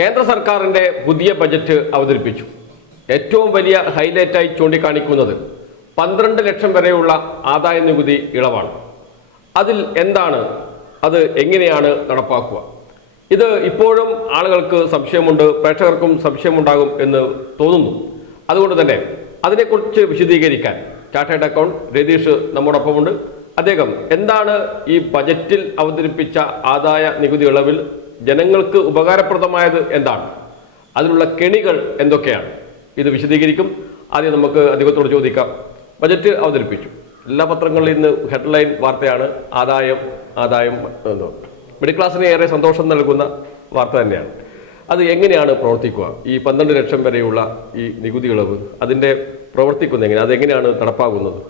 കേന്ദ്ര സർക്കാരിന്റെ പുതിയ ബജറ്റ് അവതരിപ്പിച്ചു. ഏറ്റവും വലിയ ഹൈലൈറ്റായി ചൂണ്ടിക്കാണിക്കുന്നത് പന്ത്രണ്ട് ലക്ഷം വരെയുള്ള ആദായ നികുതി ഇളവാണ്. അതിൽ എന്താണ് അത് എങ്ങനെയാണ് നടപ്പാക്കുക? ഇത് ഇപ്പോഴും ആളുകൾക്ക് സംശയമുണ്ട് പ്രേക്ഷകർക്കും സംശയമുണ്ടാകും എന്ന് തോന്നുന്നു. അതുകൊണ്ട് തന്നെ അതിനെക്കുറിച്ച് വിശദീകരിക്കാൻ ചാർട്ടേഡ് അക്കൗണ്ട് രതീഷ് നമ്മോടൊപ്പമുണ്ട്. അദ്ദേഹം എന്താണ് ഈ ബജറ്റിൽ അവതരിപ്പിച്ച ആദായ നികുതി ഇളവിൽ ജനങ്ങൾക്ക് ഉപകാരപ്രദമായത് എന്താണ്? അതിനുള്ള കെണികൾ എന്തൊക്കെയാണ്? ഇത് വിശദീകരിക്കും. ആദ്യം നമുക്ക് അദ്ദേഹത്തോട് ചോദിക്കാം. ബജറ്റ് അവതരിപ്പിച്ചു. എല്ലാ പത്രങ്ങളിലും ഇന്ന് ഹെഡ്ലൈൻ വാർത്തയാണ്. ആദായം ആദായം മിഡിൽ ക്ലാസ്സിന് ഏറെ സന്തോഷം നൽകുന്ന വാർത്ത തന്നെയാണ്. അത് എങ്ങനെയാണ് പ്രവർത്തിക്കുക? ഈ പന്ത്രണ്ട് ലക്ഷം വരെയുള്ള ഈ നികുതി ഇളവ് അതിന്റെ പ്രവർത്തിക്കുന്ന എങ്ങനെ? അതെങ്ങനെയാണ് നടപ്പാകുന്നത്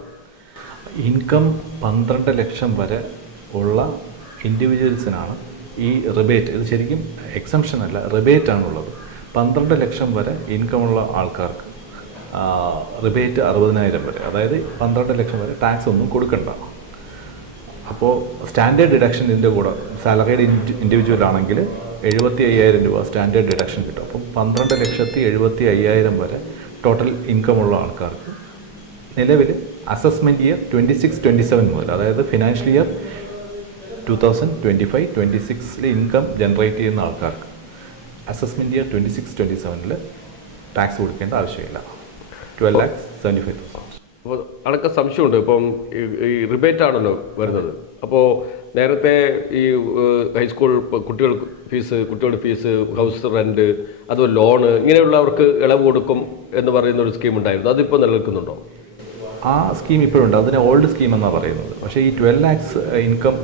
ഇൻകം പന്ത്രണ്ട് ലക്ഷം വരെ ഉള്ള ഇൻഡിവിജ്വൽസിനാണ് ഈ റിബേറ്റ് ഇത് ശരിക്കും എക്സംഷൻ അല്ല റിബേറ്റ് ആണുള്ളത്. പന്ത്രണ്ട് ലക്ഷം വരെ ഇൻകമുള്ള ആൾക്കാർക്ക് റിബേറ്റ് അറുപതിനായിരം വരെ അതായത് പന്ത്രണ്ട് ലക്ഷം വരെ ടാക്സ് ഒന്നും കൊടുക്കണ്ട. അപ്പോൾ സ്റ്റാൻഡേർഡ് ഡിഡക്ഷൻ ഇതിന്റെ കൂടെ സാലറീഡ് ഇൻഡിവിജ്വൽ ആണെങ്കിൽ എഴുപത്തി അയ്യായിരം രൂപ സ്റ്റാൻഡേർഡ് ഡിഡക്ഷൻ കിട്ടും. അപ്പം പന്ത്രണ്ട് ലക്ഷത്തി എഴുപത്തി അയ്യായിരം വരെ ടോട്ടൽ ഇൻകമുള്ള ആൾക്കാർക്ക് നിലവിൽ assessment year twenty six twenty seven മുതൽ അതായത് financial year two thousand twenty five twenty സിക്സിൽ ഇൻകം ജനറേറ്റ് ചെയ്യുന്ന ആൾക്കാർക്ക് assessment year twenty six twenty സെവനിൽ ടാക്സ് കൊടുക്കേണ്ട ആവശ്യമില്ല. Twelve lakhs seventy five thousand അപ്പോൾ അതൊക്കെ സംശയമുണ്ട്. ഇപ്പം ഈ- റിബേറ്റ് ആണല്ലോ വരുന്നത്. അപ്പോൾ നേരത്തെ ഈ ഹൈസ്കൂൾ കുട്ടികൾ ഫീസ് കുട്ടികളുടെ ഫീസ് ഹൗസ് റെന്റ് അതുപോലെ ലോണ് ഇങ്ങനെയുള്ളവർക്ക് ഇളവ് കൊടുക്കും എന്ന് പറയുന്ന ഒരു സ്കീം ഉണ്ടായിരുന്നു. അതിപ്പോൾ നിലനിൽക്കുന്നുണ്ടോ? ആ സ്കീം ഇപ്പോഴുണ്ട് അതിന് ഓൾഡ് സ്കീം എന്നാണ് പറയുന്നത്. പക്ഷേ ഈ ട്വൽവ് ലാക്സ് ഇൻകം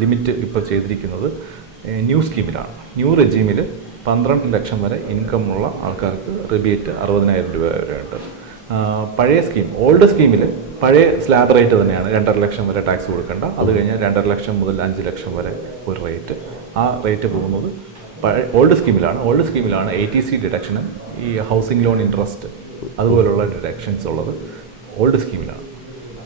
ലിമിറ്റ് ഇപ്പോൾ ചെയ്തിരിക്കുന്നത് ന്യൂ സ്കീമിലാണ് ന്യൂ റെജീമിൽ പന്ത്രണ്ട് ലക്ഷം വരെ ഇൻകം ഉള്ള ആൾക്കാർക്ക് റിബേറ്റ് അറുപതിനായിരം രൂപ വരെയുണ്ട് പഴയ സ്കീം ഓൾഡ് സ്കീമിൽ പഴയ സ്ലാബ് റേറ്റ് തന്നെയാണ്. രണ്ടര ലക്ഷം വരെ ടാക്സ് കൊടുക്കേണ്ട. അത് കഴിഞ്ഞാൽ രണ്ടര ലക്ഷം മുതൽ അഞ്ച് ലക്ഷം വരെ ഒരു റേറ്റ് ആ റേറ്റ് പോകുന്നത് പഴയ ഓൾഡ് സ്കീമിലാണ് ഓൾഡ് സ്കീമിലാണ് എ ടി സി ഡിഡക്ഷനും ഈ ഹൗസിംഗ് ലോൺ ഇൻട്രസ്റ്റ് അതുപോലുള്ള ഡിഡക്ഷൻസ് ഉള്ളത്. ഓൾഡ് സ്കീമിലാണ്.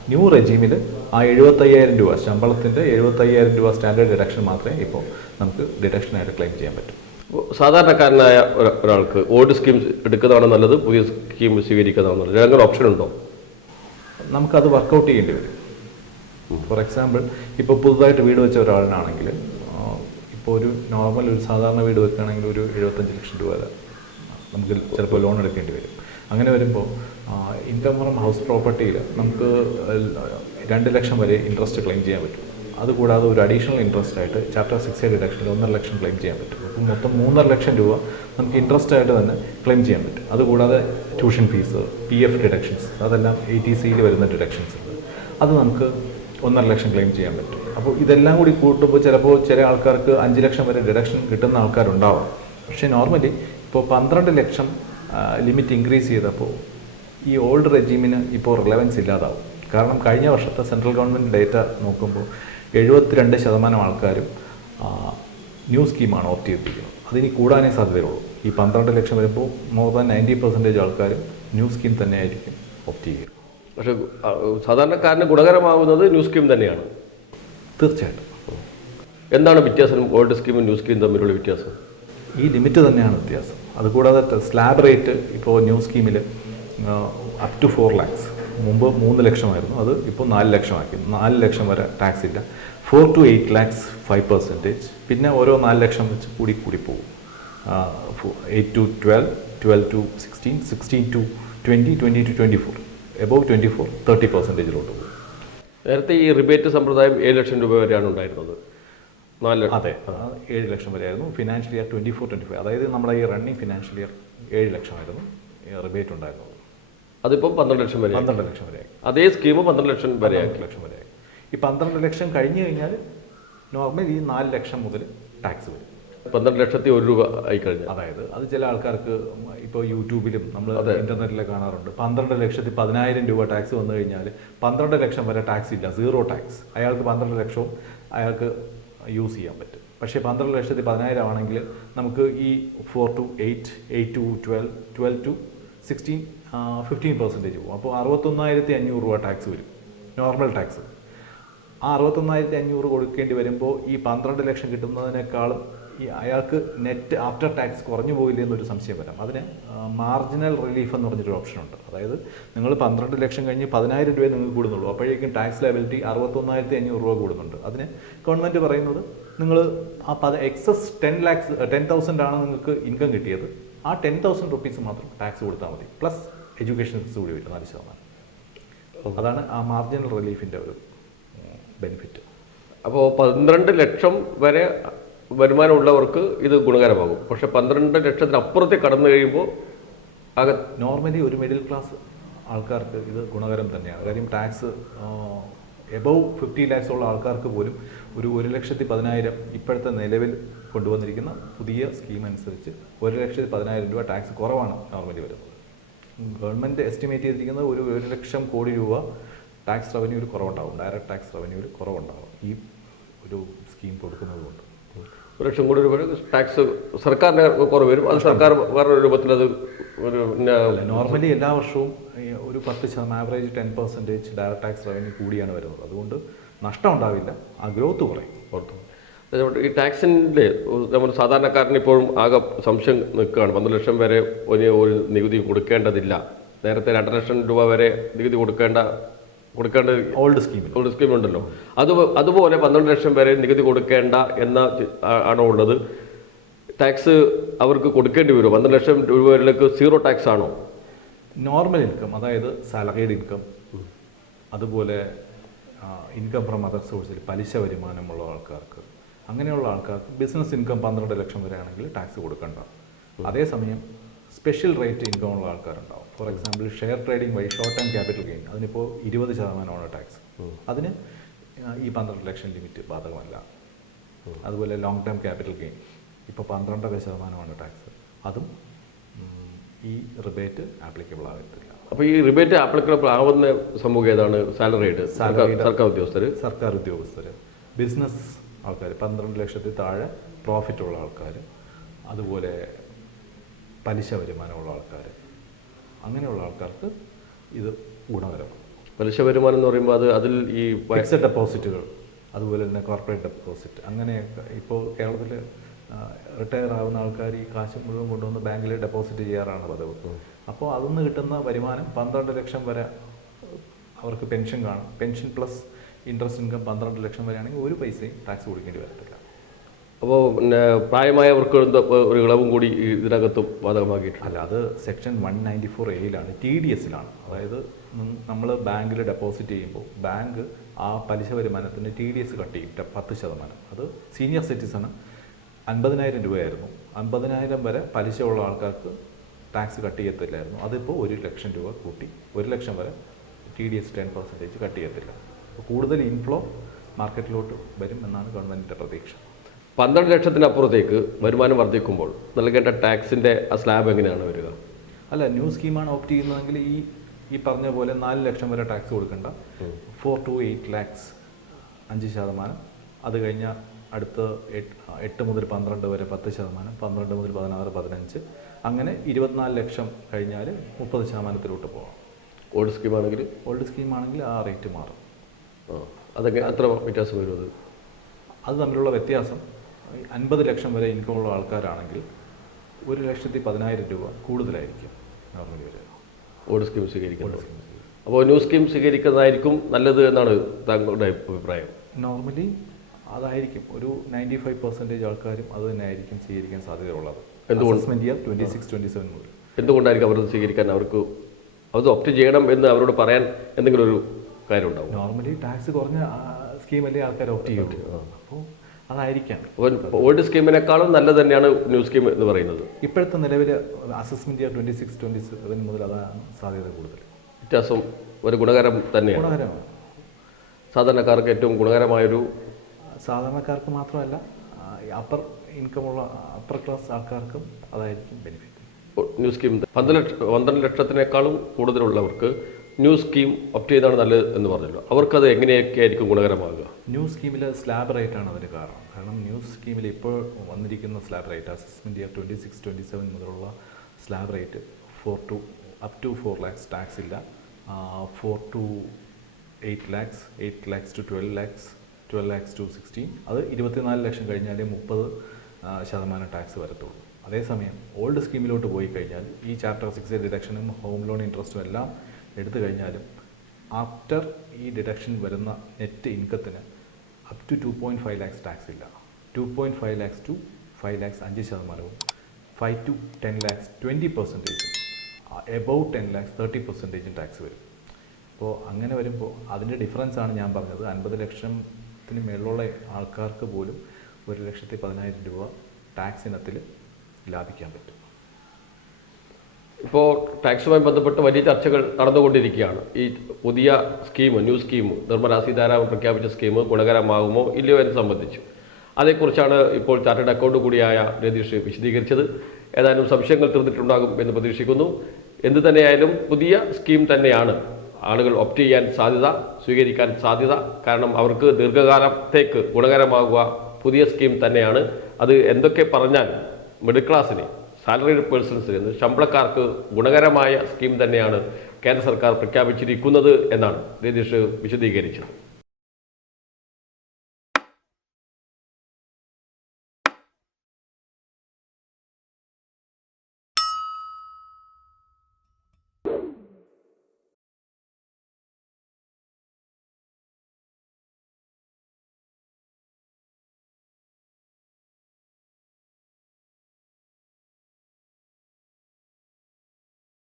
ന്യൂ റെജീമിൽ ആ എഴുപത്തയ്യായിരം രൂപ ശമ്പളത്തിന്റെ എഴുപത്തയ്യായിരം രൂപ സ്റ്റാൻഡേർഡ് ഡിഡക്ഷൻ മാത്രമേ ഇപ്പോൾ നമുക്ക് ഡിഡക്ഷനായിട്ട് ക്ലെയിം ചെയ്യാൻ പറ്റൂ. സാധാരണക്കാരനായ ഒരാൾക്ക് ഓൾഡ് സ്കീം എടുക്കുന്നതാണ് നല്ലത്? പുതിയ സ്കീം സ്വീകരിക്കുന്നതാണ് നല്ലത്? അങ്ങനെ ഓപ്ഷൻ ഉണ്ടോ? നമുക്കത് വർക്കൗട്ട് ചെയ്യേണ്ടി വരും. ഫോർ എക്സാമ്പിൾ ഇപ്പോൾ പുതുതായിട്ട് വീട് വെച്ച ഒരാളിനാണെങ്കിൽ ഇപ്പോൾ ഒരു നോർമൽ ഒരു സാധാരണ വീട് വെക്കുകയാണെങ്കിൽ ഒരു എഴുപത്തഞ്ച് ലക്ഷം രൂപ നമുക്ക് ചിലപ്പോൾ ലോൺ എടുക്കേണ്ടി വരും. അങ്ങനെ വരുമ്പോൾ ഇൻകം ഫ്രം ഹൗസ് പ്രോപ്പർട്ടിയിൽ നമുക്ക് രണ്ട് ലക്ഷം വരെ ഇൻട്രസ്റ്റ് ക്ലെയിം ചെയ്യാൻ പറ്റും. അതുകൂടാതെ ഒരു അഡീഷണൽ ഇൻട്രസ്റ്റ് ആയിട്ട് ചാപ്റ്റർ സിക്സ് ഡിഡക്ഷനിൽ ഒന്നര ലക്ഷം ക്ലെയിം ചെയ്യാൻ പറ്റും. അപ്പം മൊത്തം മൂന്നര ലക്ഷം രൂപ നമുക്ക് ഇൻട്രസ്റ്റ് ആയിട്ട് തന്നെ ക്ലെയിം ചെയ്യാൻ പറ്റും. അതുകൂടാതെ tuition fees P F deductions അതെല്ലാം എ ടി സിയിൽ വരുന്ന ഡിഡക്ഷൻസ് അത് നമുക്ക് ഒന്നര ലക്ഷം ക്ലെയിം ചെയ്യാൻ പറ്റും. അപ്പോൾ ഇതെല്ലാം കൂടി കൂട്ടുമ്പോൾ ചിലപ്പോൾ ചില ആൾക്കാർക്ക് അഞ്ച് ലക്ഷം വരെ ഡിഡക്ഷൻ കിട്ടുന്ന ആൾക്കാരുണ്ടാവാം. പക്ഷേ നോർമലി ഇപ്പോൾ പന്ത്രണ്ട് ലക്ഷം ലിമിറ്റ് ഇൻക്രീസ് ചെയ്തപ്പോൾ ഈ ഓൾഡ് റെജീമിന് ഇപ്പോൾ റിലവൻസ് ഇല്ലാതാവും. കാരണം കഴിഞ്ഞ വർഷത്തെ സെൻട്രൽ ഗവൺമെന്റ് ഡേറ്റ നോക്കുമ്പോൾ എഴുപത്തിരണ്ട് ശതമാനം ആൾക്കാരും ന്യൂ സ്കീമാണ് ഓപ്റ്റ് ചെയ്തിരിക്കുന്നത്. അതിനി കൂടാനേ സാധ്യതയുള്ളൂ. ഈ പന്ത്രണ്ട് ലക്ഷം വരുമ്പോൾ മോർ ദാൻ നയന്റി പെർസെന്റേജ് ആൾക്കാരും ന്യൂ സ്കീം തന്നെയായിരിക്കും ഓപ്റ്റ് ചെയ്യുക. പക്ഷേ സാധാരണക്കാരന് ഗുണകരമാകുന്നത് ന്യൂ സ്കീം തന്നെയാണ്. തീർച്ചയായിട്ടും. എന്താണ് വ്യത്യാസം? ഓൾഡ് സ്കീമും ന്യൂ സ്കീം തമ്മിലുള്ള വ്യത്യാസം? ഈ ലിമിറ്റ് തന്നെയാണ് വ്യത്യാസം. അതുകൂടാതെ സ്ലാബ് റേറ്റ് ഇപ്പോൾ ന്യൂ സ്കീമിൽ അപ് ടു ഫോർ ലാക്സ് മുമ്പ് മൂന്ന് ലക്ഷമായിരുന്നു അത് ഇപ്പോൾ നാല് ലക്ഷമാക്കി. നാല് ലക്ഷം വരെ ടാക്സ് ഇല്ല. Four to eight lakhs five percentage പിന്നെ ഓരോ നാല് ലക്ഷം വെച്ച് കൂടി കൂടി പോകും. Eight to twelve twelve to sixteen sixteen to twenty twenty to twenty four above twenty four thirty പെർസെന്റേജിലോട്ട് പോകും. നേരത്തെ ഈ റിബേറ്റ് സമ്പ്രദായം ഏഴ് ലക്ഷം രൂപ വരെയാണ് ഉണ്ടായിരുന്നത്. നാല് ലക്ഷം. അതെ ഏഴ് ലക്ഷം വരെയായിരുന്നു. Financial year twenty four twenty five അതായത് നമ്മുടെ ഈ റണ്ണിങ് ഫിനാൻഷ്യൽ ഇയർ ഏഴ് ലക്ഷമായിരുന്നു. റിബേറ്റ് ഉണ്ടായിരുന്നത്. അതിപ്പം പന്ത്രണ്ട് ലക്ഷം വരെ പന്ത്രണ്ട് ലക്ഷം വരെ അതേ സ്കീം പന്ത്രണ്ട് ലക്ഷം വരെ ലക്ഷം വരെ ഈ പന്ത്രണ്ട് ലക്ഷം കഴിഞ്ഞു കഴിഞ്ഞാൽ നോർമൽ ഈ നാല് ലക്ഷം മുതൽ ടാക്സ് വരും. പന്ത്രണ്ട് ലക്ഷത്തി ഒരു രൂപ ആയി കഴിഞ്ഞു അതായത് അത് ചില ആൾക്കാർക്ക് ഇപ്പോൾ യൂട്യൂബിലും നമ്മൾ ഇന്റർനെറ്റിലും കാണാറുണ്ട്. പന്ത്രണ്ട് ലക്ഷത്തി പതിനായിരം രൂപ ടാക്സ് വന്നു കഴിഞ്ഞാൽ പന്ത്രണ്ട് ലക്ഷം വരെ ടാക്സ് ഇല്ല. Zero tax. അയാൾക്ക് പന്ത്രണ്ട് ലക്ഷവും അയാൾക്ക് യൂസ് ചെയ്യാൻ പറ്റും. പക്ഷേ പന്ത്രണ്ട് ലക്ഷത്തി പതിനായിരം ആണെങ്കിൽ നമുക്ക് ഈ four to eight eight to twelve twelve to sixteen fifteen percentage പോകും അപ്പോൾ അറുപത്തൊന്നായിരത്തി അഞ്ഞൂറ് രൂപ ടാക്സ് വരും. നോർമൽ ടാക്സ് ആ അറുപത്തൊന്നായിരത്തി അഞ്ഞൂറ് കൊടുക്കേണ്ടി വരുമ്പോൾ ഈ പന്ത്രണ്ട് ലക്ഷം കിട്ടുന്നതിനേക്കാളും ഈ അയാൾക്ക് നെറ്റ് ആഫ്റ്റർ ടാക്സ് കുറഞ്ഞു പോയില്ലേ എന്നൊരു സംശയം വരാം. അതിന് മാർജിനൽ റിലീഫ് എന്ന് പറഞ്ഞൊരു ഓപ്ഷൻ ഉണ്ട്. അതായത് നിങ്ങൾ പന്ത്രണ്ട് ലക്ഷം കഴിഞ്ഞ് പതിനായിരം രൂപയെ നിങ്ങൾക്ക് കൂടുന്നുള്ളൂ. അപ്പോഴേക്കും ടാക്സ് ലയബിലിറ്റി അറുപത്തൊന്നായിരത്തി അഞ്ഞൂറ് രൂപ കൂടുന്നുണ്ട്. അതിന് ഗവൺമെന്റ് പറയുന്നത് നിങ്ങൾ ആ പത excess ten lakhs ten thousand ആണ് നിങ്ങൾക്ക് ഇൻകം കിട്ടിയത്. ആ ടെൻ തൗസൻഡ് റുപ്പീസ് മാത്രം ടാക്സ് കൊടുത്താൽ മതി. പ്ലസ് എഡ്യൂക്കേഷൻ കൂടി വരും നാല് ശതമാനം. അതാണ് ആ മാർജിനൽ റിലീഫിന്റെ ഒരു ബെനിഫിറ്റ് അപ്പോൾ പന്ത്രണ്ട് ലക്ഷം വരെ വരുമാനമുള്ളവർക്ക് ഇത് ഗുണകരമാകും. പക്ഷേ പന്ത്രണ്ട് ലക്ഷത്തിനപ്പുറത്തേക്ക് കടന്നു കഴിയുമ്പോൾ ആകെ നോർമലി ഒരു മിഡിൽ ക്ലാസ് ആൾക്കാർക്ക് ഇത് ഗുണകരം തന്നെയാണ്. കാര്യം ടാക്സ് എബവ് ഫിഫ്റ്റി ലാക്സ് ഉള്ള ആൾക്കാർക്ക് പോലും ഒരു ഒരു ലക്ഷത്തി പതിനായിരം ഇപ്പോഴത്തെ നിലവിൽ കൊണ്ടുവന്നിരിക്കുന്ന പുതിയ സ്കീം അനുസരിച്ച് ഒരു ലക്ഷത്തി പതിനായിരം രൂപ ടാക്സ് കുറവാണ് നോർമലി വരുന്നത്. ഗവൺമെന്റ് എസ്റ്റിമേറ്റ് ചെയ്തിരിക്കുന്നത് ഒരു ഒരു ലക്ഷം കോടി രൂപ ടാക്സ് റവന്യൂവിൽ കുറവുണ്ടാവും. ഡയറക്റ്റ് ടാക്സ് റവന്യൂവിൽ കുറവുണ്ടാവും. ഈ ഒരു സ്കീം കൊടുക്കുന്നത് കൊണ്ട് ഒരു ലക്ഷം കോടി രൂപ ടാക്സ് സർക്കാരിന്റെ കുറവ് വരും. അത് സർക്കാർ വേറെ രൂപത്തിൽ അത് ഒരു നോർമലി എല്ലാ വർഷവും ഒരു പത്ത് ശതമാനം average ten percentage direct tax revenue കൂടിയാണ് വരുന്നത്. അതുകൊണ്ട് നഷ്ടം ഉണ്ടാവില്ല. ആ ഗ്രോത്ത് കുറയും. ഓർത്തു ഈ ടാക്സിന്റെ നമ്മൾ സാധാരണക്കാരന് ഇപ്പോഴും ആകെ സംശയം നിൽക്കുകയാണ്. പന്ത്രണ്ട് ലക്ഷം വരെ ഒരു ഒരു നികുതി കൊടുക്കേണ്ടതില്ല. നേരത്തെ രണ്ടര ലക്ഷം രൂപ വരെ നികുതി കൊടുക്കേണ്ട കൊടുക്കേണ്ട ഓൾഡ് സ്കീം ഓൾഡ് സ്കീം ഉണ്ടല്ലോ. അത് അതുപോലെ പന്ത്രണ്ട് ലക്ഷം വരെ നികുതി കൊടുക്കേണ്ട എന്ന ആണോ ഉള്ളത്? ടാക്സ് അവർക്ക് കൊടുക്കേണ്ടി വരുമോ? പന്ത്രണ്ട് ലക്ഷം രൂപ രൂപയിലേക്ക് സീറോ ടാക്സ് ആണോ? നോർമൽ ഇൻകം അതായത് സാലറീഡ് ഇൻകം അതുപോലെ ഇൻകം ഫ്രം അതർ സോഴ്സിൽ പലിശ വരുമാനമുള്ള ആൾക്കാർക്ക് അങ്ങനെയുള്ള ആൾക്കാർക്ക് ബിസിനസ് ഇൻകം പന്ത്രണ്ട് ലക്ഷം വരെയാണെങ്കിൽ ടാക്സ് കൊടുക്കേണ്ട. അതേസമയം സ്പെഷ്യൽ റേറ്റ് ഇൻകം ഉള്ള ആൾക്കാരുണ്ടാവും. For example share trading why short time capital gain അതിനിപ്പോൾ ഇരുപത് ശതമാനമാണ് ടാക്സ് അതിന് ഈ പന്ത്രണ്ട് ലക്ഷം ലിമിറ്റ് ബാധകമല്ല. അതുപോലെ ലോങ് ടേം ക്യാപിറ്റൽ ഗെയിൻ ഇപ്പോൾ പന്ത്രണ്ടര ശതമാനമാണ് ടാക്സ് അതും ഈ റിബേറ്റ് ആപ്ലിക്കബിൾ ആകത്തില്ല. അപ്പോൾ ഈ റിബേറ്റ് ആപ്ലിക്കബിൾ ആവുന്ന സമൂഹം ഏതാണ്? സാലറി. സർക്കാർ ഉദ്യോഗസ്ഥർ സർക്കാർ ഉദ്യോഗസ്ഥർ ബിസിനസ് ആൾക്കാർ പന്ത്രണ്ട് ലക്ഷത്തിൽ താഴെ പ്രോഫിറ്റുള്ള ആൾക്കാർ അതുപോലെ പലിശ വരുമാനമുള്ള ആൾക്കാർ അങ്ങനെയുള്ള ആൾക്കാർക്ക് ഇത് ഗുണകരമാണ്. പലിശ വരുമാനം എന്ന് പറയുമ്പോൾ അത് അതിൽ ഈ ഫിക്സഡ് ഡെപ്പോസിറ്റുകൾ അതുപോലെ തന്നെ കോർപ്പറേറ്റ് ഡെപ്പോസിറ്റ് അങ്ങനെയൊക്കെ ഇപ്പോൾ കേരളത്തിൽ റിട്ടയർ ആവുന്ന ആൾക്കാർ ഈ കാശ് മുഴുവൻ കൊണ്ടുവന്ന് ബാങ്കിൽ ഡെപ്പോസിറ്റ് ചെയ്യാറാണ് പതിവ്. അപ്പോൾ അതിൽ നിന്ന് കിട്ടുന്ന വരുമാനം പന്ത്രണ്ട് ലക്ഷം വരെ അവർക്ക് പെൻഷൻ കാണും. പെൻഷൻ പ്ലസ് ഇൻട്രസ്റ്റ് ഇൻകം പന്ത്രണ്ട് ലക്ഷം വരെയാണെങ്കിൽ ഒരു പൈസയും ടാക്സ് കൊടുക്കേണ്ടി വരത്തില്ല. അപ്പോൾ പിന്നെ പ്രായമായവർക്ക് ഒരു ഇളവും കൂടി ഇതിനകത്തും ബാധകമാക്കിയിട്ടുണ്ട്. അല്ല അത് സെക്ഷൻ വൺ നയന്റി ഫോർ എയിലാണ് ടി ഡി എസിലാണ് അതായത് നമ്മൾ ബാങ്കിൽ ഡെപ്പോസിറ്റ് ചെയ്യുമ്പോൾ ബാങ്ക് ആ പലിശ വരുമാനത്തിന് ടി ഡി എസ് കട്ട് ചെയ്യും പത്ത് ശതമാനം. അത് സീനിയർ സിറ്റിസണ് അൻപതിനായിരം രൂപയായിരുന്നു. അൻപതിനായിരം വരെ പലിശ ഉള്ള ആൾക്കാർക്ക് ടാക്സ് കട്ട് ചെയ്യത്തില്ലായിരുന്നു. അതിപ്പോൾ ഒരു ലക്ഷം രൂപ കൂട്ടി ഒരു ലക്ഷം വരെ T D S ten percentage cut ചെയ്യത്തില്ല. കൂടുതൽ ഇൻഫ്ലോ മാർക്കറ്റിലോട്ട് വരും എന്നാണ് ഗവൺമെന്റിന്റെ പ്രതീക്ഷ. പന്ത്രണ്ട് ലക്ഷത്തിനപ്പുറത്തേക്ക് വരുമാനം വർദ്ധിക്കുമ്പോൾ നൽകേണ്ട ടാക്സിന്റെ ആ സ്ലാബ് എങ്ങനെയാണ് വരിക? അല്ല ന്യൂ സ്കീമാണ് ഓപ്റ്റ് ചെയ്യുന്നതെങ്കിൽ ഈ ഈ പറഞ്ഞ പോലെ നാല് ലക്ഷം വരെ ടാക്സ് കൊടുക്കണ്ട. ഫോർ ടു എയ്റ്റ് ലാക്സ് അഞ്ച് ശതമാനം. അത് കഴിഞ്ഞ അടുത്ത എട്ട് എട്ട് മുതൽ പന്ത്രണ്ട് വരെ പത്ത് ശതമാനം പന്ത്രണ്ട് മുതൽ പതിനാറ് പതിനഞ്ച്. അങ്ങനെ ഇരുപത്തിനാല് ലക്ഷം കഴിഞ്ഞാൽ മുപ്പത് ശതമാനത്തിലോട്ട് പോകാം ഓൾഡ് സ്കീമാണെങ്കിൽ ഓൾഡ് സ്കീമാണെങ്കിൽ ആ റേറ്റ് മാറും. അതെങ്ങനെ അത്ര വ്യത്യാസം വരും അത്? അത് തമ്മിലുള്ള വ്യത്യാസം അൻപത് ലക്ഷം വരെ ഇൻകം ഉള്ള ആൾക്കാരാണെങ്കിൽ ഒരു ലക്ഷത്തി പതിനായിരം രൂപ കൂടുതലായിരിക്കും നോർമലി വരെ ഓൾഡ് സ്കീം സ്വീകരിക്കുന്നത്. അപ്പോൾ ന്യൂ സ്കീം സ്വീകരിക്കുന്നതായിരിക്കും നല്ലത് എന്നാണ് താങ്കളുടെ അഭിപ്രായം. നോർമലി അതായിരിക്കും. ഒരു നയന്റി ഫൈവ് പെർസെന്റേജ് ആൾക്കാരും അത് തന്നെ ആയിരിക്കും സ്വീകരിക്കാൻ സാധ്യതയുള്ളത്. എന്തുകൊണ്ട്? Year twenty six twenty seven മുതൽ. എന്തുകൊണ്ടായിരിക്കും അവരത് സ്വീകരിക്കാൻ അവർക്ക് അത് ഒപ്റ്റ് ചെയ്യണം എന്ന് അവരോട് പറയാൻ എന്തെങ്കിലും ഒരു കാര്യം ഉണ്ടാവും നോർമലി ടാക്സ് കുറഞ്ഞ സ്കീമല്ലേ ആൾക്കാർ ഓപ്റ്റ് ചെയ്യും. അപ്പോൾ അതായിരിക്കാം. ഓൾഡ് സ്കീമിനേക്കാളും നല്ലത് തന്നെയാണ് ന്യൂ സ്കീം എന്ന് പറയുന്നത്. ഇപ്പോഴത്തെ നിലവിൽ assessment year twenty six twenty seven മുതൽ അതാണ് സാധ്യത കൂടുതൽ. വ്യത്യാസം ഒരു ഗുണകരം തന്നെയാണ്. ഗുണകരമാണ്. സാധാരണക്കാർക്ക് ഏറ്റവും ഗുണകരമായൊരു സാധാരണക്കാർക്ക് മാത്രമല്ല അപ്പർ ഇൻകമുള്ള അപ്പർ ക്ലാസ് ആൾക്കാർക്കും അതായിരിക്കും ബെനിഫിറ്റ് ന്യൂ സ്കീം പന്ത്രണ്ട് പന്ത്രണ്ട് ലക്ഷത്തിനേക്കാളും കൂടുതലുള്ളവർക്ക് ന്യൂ സ്കീം ഒപ്റ്റ് ചെയ്താണ് നല്ലത് എന്ന് പറഞ്ഞല്ലോ. അവർക്കത് എങ്ങനെയൊക്കെ ആയിരിക്കും ഗുണകരമാകുക ന്യൂ സ്കീമിൽ സ്ലാബ് റേറ്റ് ആണ് അതിന് കാരണം. കാരണം ന്യൂ സ്കീമിൽ ഇപ്പോൾ വന്നിരിക്കുന്ന slab rate assessment year twenty six twenty seven മുതലുള്ള slab rate four to up to four lakhs tax ഇല്ല. Four to eight lakhs eight lakhs to twelve lakhs twelve lakhs to sixteen അത് ഇരുപത്തിനാല് ലക്ഷം കഴിഞ്ഞാലേ മുപ്പത് ശതമാനം ടാക്സ് വരത്തുള്ളൂ. അതേസമയം old സ്കീമിലോട്ട് പോയി കഴിഞ്ഞാൽ ഈ ചാപ്റ്റർ സിക്സ് ഡിഡക്ഷനും ഹോം ലോൺ ഇൻട്രസ്റ്റും എല്ലാം എടുത്തു കഴിഞ്ഞാലും ആഫ്റ്റർ ഈ ഡിഡക്ഷൻ വരുന്ന net ഇൻകത്തിന് up to two point five lakhs tax ഇല്ല. Two point five lakhs to five lakhs അഞ്ച് ശതമാനവും five to ten lakhs twenty പെർസെന്റേജും above ten lakhs thirty പെർസെന്റേജും ടാക്സ് വരും. അപ്പോൾ അങ്ങനെ വരുമ്പോൾ അതിന്റെ ഡിഫറൻസ് ആണ് ഞാൻ പറഞ്ഞത്. അൻപത് ലക്ഷത്തിന് മേളിലുള്ള ആൾക്കാർക്ക് പോലും ഒരു ലക്ഷത്തി പതിനായിരം രൂപ ടാക്സ് ഇനത്തിൽ ലാഭിക്കാൻ പറ്റും. ഇപ്പോൾ ടാക്സുമായി ബന്ധപ്പെട്ട് വലിയ ചർച്ചകൾ നടന്നുകൊണ്ടിരിക്കുകയാണ്. ഈ പുതിയ scheme new scheme Nirmala Sitharaman പ്രഖ്യാപിച്ച സ്കീം ഗുണകരമാകുമോ ഇല്ലയോ എന്ന് സംബന്ധിച്ച്. അതേക്കുറിച്ചാണ് ഇപ്പോൾ ചാർട്ടേഡ് അക്കൗണ്ട് കൂടിയായ രതീഷ് വിശദീകരിച്ചത്. ഏതായാലും സംശയങ്ങൾ തീർന്നിട്ടുണ്ടാകും എന്ന് പ്രതീക്ഷിക്കുന്നു. എന്തു തന്നെയായാലും പുതിയ സ്കീം തന്നെയാണ് ആളുകൾ ഒപ്റ്റ് ചെയ്യാൻ സാധ്യത സ്വീകരിക്കാൻ സാധ്യത. കാരണം അവർക്ക് ദീർഘകാലത്തേക്ക് ഗുണകരമാകുക പുതിയ സ്കീം തന്നെയാണ്. അത് എന്തൊക്കെ പറഞ്ഞാൽ മിഡിൽ ക്ലാസ്സിന് സാലറിഡ് എന്ന് ശമ്പളക്കാർക്ക് ഗുണകരമായ സ്കീം തന്നെയാണ് കേന്ദ്ര സർക്കാർ പ്രഖ്യാപിച്ചിരിക്കുന്നത് എന്നാണ് രതീഷ് വിശദീകരിച്ചത്.